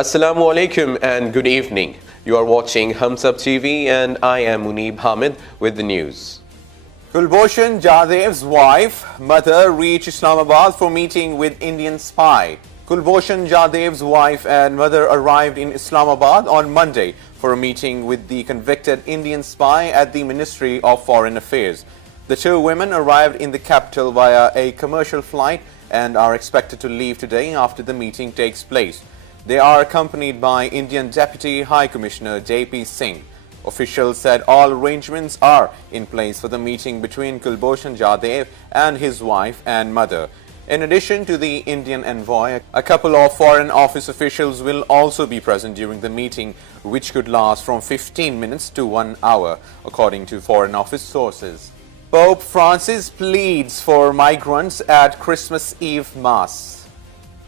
Assalamu alaikum and good evening. You are watching Humsab TV and I am Muneeb Hamid with the news. Kulbhushan Jadhav's wife, mother reached Islamabad for meeting with Indian spy. Kulbhushan Jadhav's wife and mother arrived in Islamabad on Monday for a meeting with the convicted Indian spy at the Ministry of Foreign Affairs. The two women arrived in the capital via a commercial flight and are expected to leave today after the meeting takes place. They are accompanied by Indian Deputy High Commissioner J.P. Singh. Officials said all arrangements are in place for the meeting between Kulbhushan Jadhav and his wife and mother. In addition to the Indian envoy, a couple of Foreign Office officials will also be present during the meeting, which could last from 15 minutes to 1 hour, according to Foreign Office sources. Pope Francis pleads for migrants at Christmas Eve Mass.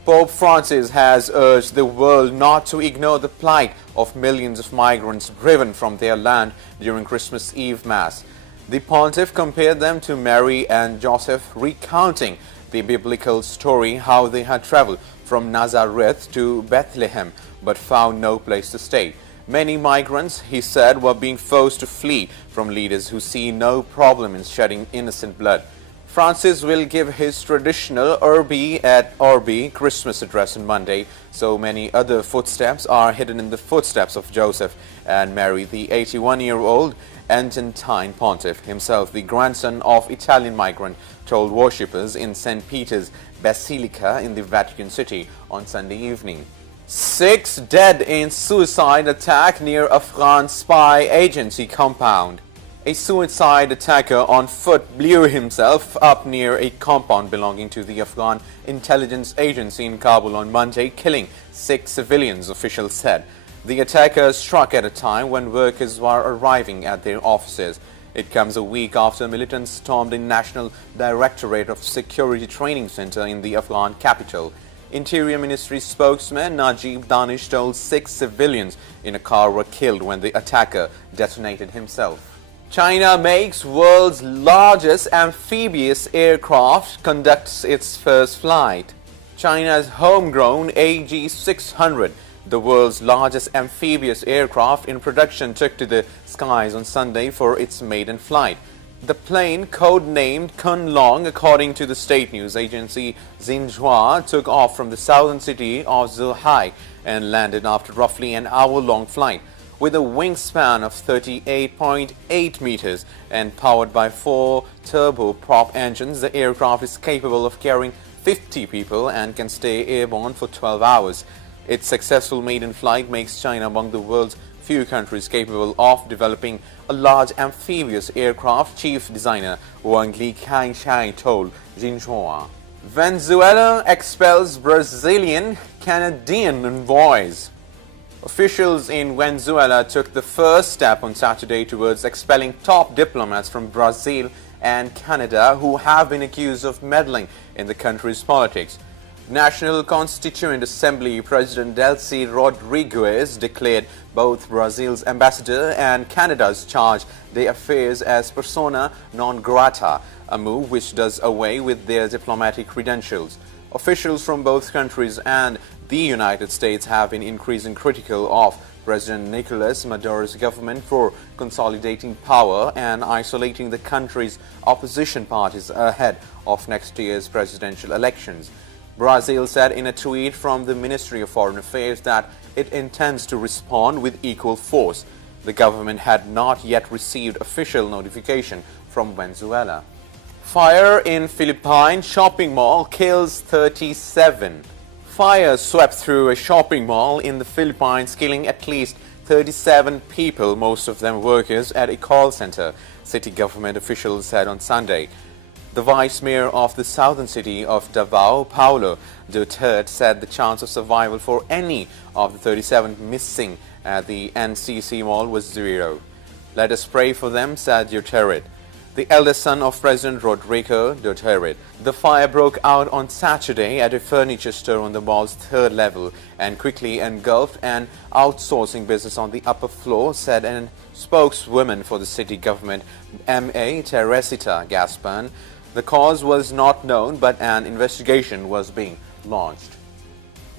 Pope Francis has urged the world not to ignore the plight of millions of migrants driven from their land during Christmas Eve Mass. The pontiff compared them to Mary and Joseph, recounting the biblical story how they had traveled from Nazareth to Bethlehem but found no place to stay. Many migrants, he said, were being forced to flee from leaders who see no problem in shedding innocent blood. Francis will give his traditional Urbi et Orbi Christmas address on Monday. So many other footsteps are hidden in the footsteps of Joseph and Mary. The 81-year-old Argentine pontiff, himself the grandson of Italian migrant, told worshippers in St. Peter's Basilica in the Vatican City on Sunday evening. 6 dead in suicide attack near Afghan spy agency compound. A suicide attacker on foot blew himself up near a compound belonging to the Afghan intelligence agency in Kabul on Monday, killing 6 civilians, officials said. The attacker struck at a time when workers were arriving at their offices. It comes a week after militants stormed the National Directorate of Security Training Center in the Afghan capital. Interior Ministry spokesman Najib Danish told 6 civilians in a car were killed when the attacker detonated himself. China makes world's largest amphibious aircraft conducts its first flight. China's homegrown AG-600, the world's largest amphibious aircraft in production, took to the skies on Sunday for its maiden flight. The plane, codenamed Kunlong, according to the state news agency Xinhua, took off from the southern city of Zhuhai and landed after roughly an hour-long flight. With a wingspan of 38.8 meters and powered by 4 turboprop engines, the aircraft is capable of carrying 50 people and can stay airborne for 12 hours. Its successful maiden flight makes China among the world's few countries capable of developing a large amphibious aircraft, chief designer Wang Li Kaishai told Xinhua. Venezuela expels Brazilian Canadian envoys. Officials in Venezuela took the first step on Saturday towards expelling top diplomats from Brazil and Canada who have been accused of meddling in the country's politics. National Constituent Assembly President Delcy Rodriguez declared both Brazil's ambassador and Canada's charge d'affaires as persona non grata, a move which does away with their diplomatic credentials. Officials from both countries and the United States have been increasingly critical of President Nicolas Maduro's government for consolidating power and isolating the country's opposition parties ahead of next year's presidential elections. Brazil said in a tweet from the Ministry of Foreign Affairs that it intends to respond with equal force. The government had not yet received official notification from Venezuela. Fire in Philippine shopping mall kills 37. Fire swept through a shopping mall in the Philippines, killing at least 37 people, most of them workers at a call center, city government officials said on Sunday. The vice mayor of the southern city of Davao, Paulo Duterte, said the chance of survival for any of the 37 missing at the NCC mall was 0. Let us pray for them, said Duterte, the eldest son of President Rodrigo Duterte. The fire broke out on Saturday at a furniture store on the mall's 3rd level and quickly engulfed an outsourcing business on the upper floor, said a spokeswoman for the city government, M.A. Teresita Gaspan. The cause was not known, but an investigation was being launched.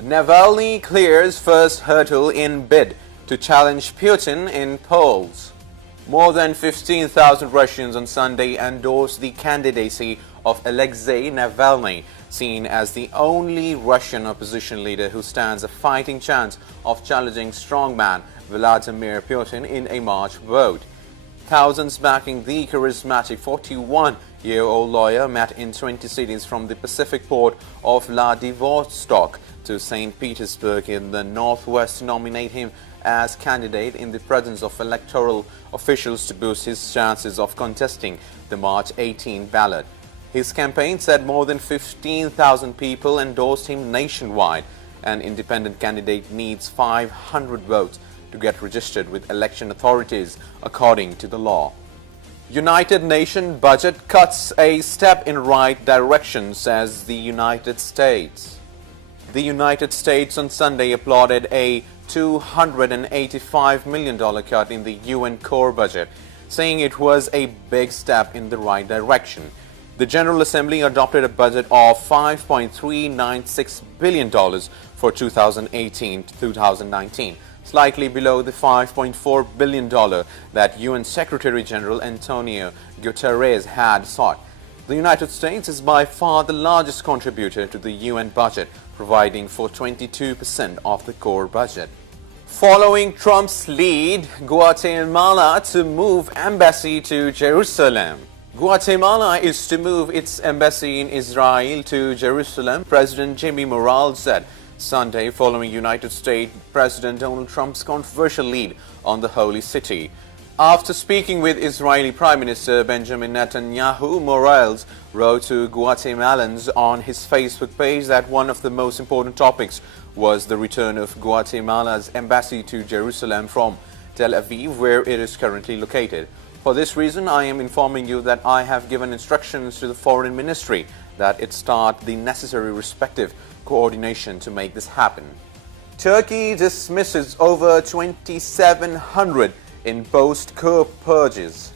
Navalny clears first hurdle in bid to challenge Putin in polls. More than 15,000 Russians on Sunday endorsed the candidacy of Alexei Navalny, seen as the only Russian opposition leader who stands a fighting chance of challenging strongman Vladimir Putin in a March vote. Thousands backing the charismatic 41-year-old lawyer met in 20 cities from the Pacific port of Vladivostok to St. Petersburg in the northwest to nominate him as candidate in the presence of electoral officials to boost his chances of contesting the March 18 ballot. His campaign said more than 15,000 people endorsed him nationwide. An independent candidate needs 500 votes to get registered with election authorities, according to the law. United Nations budget cuts a step in right direction, says the United States. The United States on Sunday applauded a $285 million cut in the UN core budget, saying it was a big step in the right direction. The General Assembly adopted a budget of $5.396 billion for 2018 to 2019, slightly below the $5.4 billion that UN Secretary General Antonio Guterres had sought. The United States is by far the largest contributor to the UN budget, providing for 22% of the core budget. Following Trump's lead, Guatemala to move embassy to Jerusalem. Guatemala is to move its embassy in Israel to Jerusalem, President Jimmy Morales said Sunday, following United States President Donald Trump's controversial lead on the holy city. After speaking with Israeli Prime Minister Benjamin Netanyahu, Morales wrote to Guatemalans on his Facebook page that one of the most important topics was the return of Guatemala's embassy to Jerusalem from Tel Aviv, where it is currently located. For this reason, I am informing you that I have given instructions to the Foreign Ministry that it start the necessary respective coordination to make this happen. Turkey dismisses over 2,700 in post-coup purges.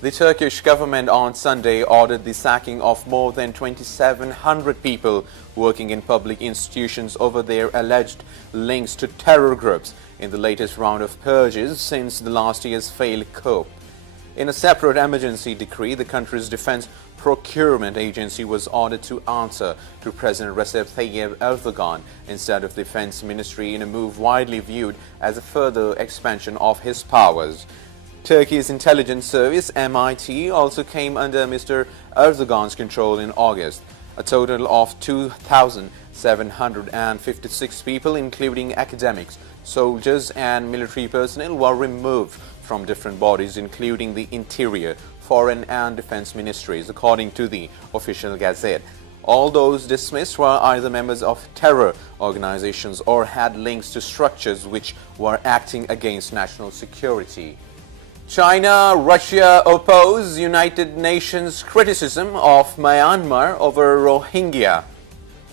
The Turkish government on Sunday ordered the sacking of more than 2,700 people working in public institutions over their alleged links to terror groups in the latest round of purges since the last year's failed coup. In a separate emergency decree, the country's defense procurement agency was ordered to answer to President Recep Tayyip Erdogan instead of the defense ministry in a move widely viewed as a further expansion of his powers. Turkey's intelligence service, MIT, also came under Mr. Erdogan's control in August. A total of 2,756 people, including academics, soldiers and military personnel, were removed from different bodies, including the Interior, Foreign and Defense Ministries, according to the official gazette. All those dismissed were either members of terror organizations or had links to structures which were acting against national security. China, Russia oppose United Nations criticism of Myanmar over Rohingya.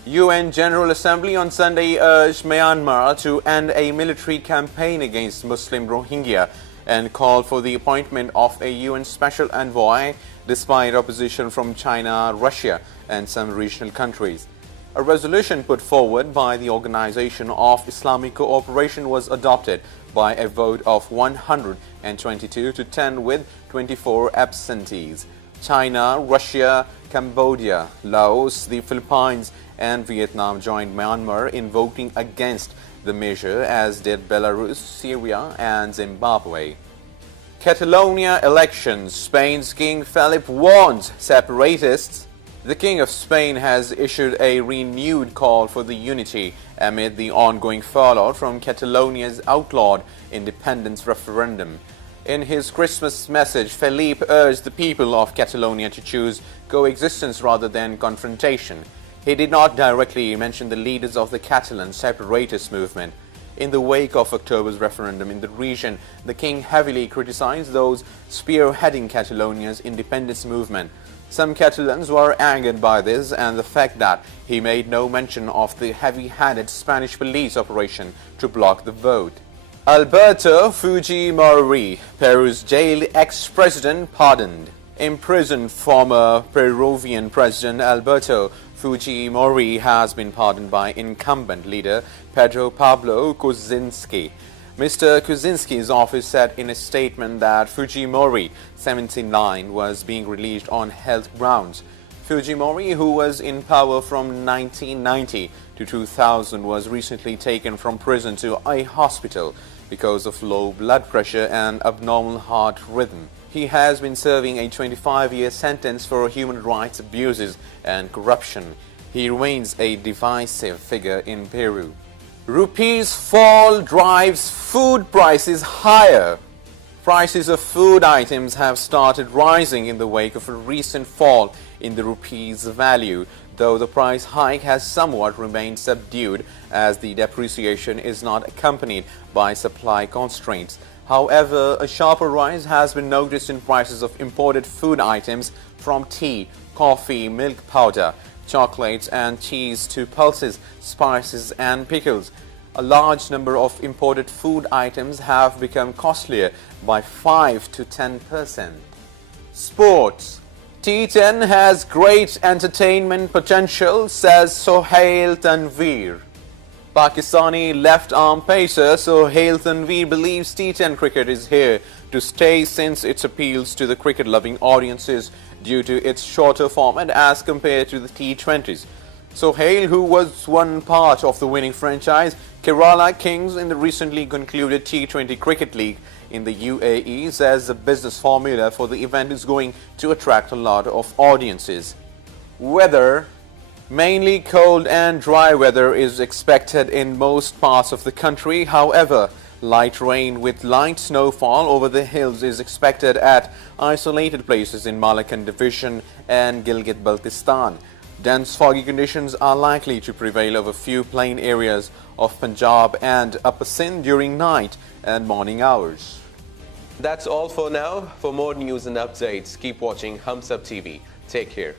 UN General Assembly on Sunday urged Myanmar to end a military campaign against Muslim Rohingya and called for the appointment of a UN Special Envoy despite opposition from China, Russia and some regional countries. A resolution put forward by the Organization of Islamic Cooperation was adopted by a vote of 122 to 10 with 24 absentees. China, Russia, Cambodia, Laos, the Philippines and Vietnam joined Myanmar in voting against the measure, as did Belarus, Syria and Zimbabwe. Catalonia elections. Spain's King Felipe warns separatists. The King of Spain has issued a renewed call for the unity amid the ongoing fallout from Catalonia's outlawed independence referendum. In his Christmas message, Felipe urged the people of Catalonia to choose coexistence rather than confrontation. He did not directly mention the leaders of the Catalan separatist movement. In the wake of October's referendum in the region, the king heavily criticized those spearheading Catalonia's independence movement. Some Catalans were angered by this and the fact that he made no mention of the heavy-handed Spanish police operation to block the vote. Alberto Fujimori, Peru's jailed ex-president, pardoned. Imprisoned former Peruvian President Alberto Fujimori has been pardoned by incumbent leader Pedro Pablo Kuczynski. Mr. Kuczynski's office said in a statement that Fujimori, 79, was being released on health grounds. Fujimori, who was in power from 1990 to 2000, was recently taken from prison to a hospital because of low blood pressure and abnormal heart rhythm. He has been serving a 25-year sentence for human rights abuses and corruption. He remains a divisive figure in Peru. Rupees fall drives food prices higher. Prices of food items have started rising in the wake of a recent fall in the rupee's value, though the price hike has somewhat remained subdued as the depreciation is not accompanied by supply constraints. However, a sharper rise has been noticed in prices of imported food items from tea, coffee, milk powder, chocolates and cheese to pulses, spices and pickles. A large number of imported food items have become costlier by 5 to 10%. Sports. T10 has great entertainment potential, says Sohail Tanveer. Pakistani left-arm pacer Sohail Tanveer believes T10 cricket is here to stay since it appeals to the cricket-loving audiences due to its shorter format as compared to the T20s. Sohail, who was one part of the winning franchise Kerala Kings in the recently concluded T20 Cricket League in the UAE, says the business formula for the event is going to attract a lot of audiences. Weather. Mainly cold and dry weather is expected in most parts of the country. However, light rain with light snowfall over the hills is expected at isolated places in Malakand Division and Gilgit-Baltistan. Dense foggy conditions are likely to prevail over few plain areas of Punjab and Upper Sindh during night and morning hours. That's all for now. For more news and updates, keep watching Hums Up TV. Take care.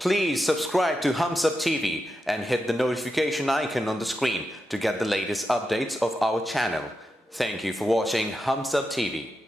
Please subscribe to Hums Up TV and hit the notification icon on the screen to get the latest updates of our channel. Thank you for watching Hums Up TV.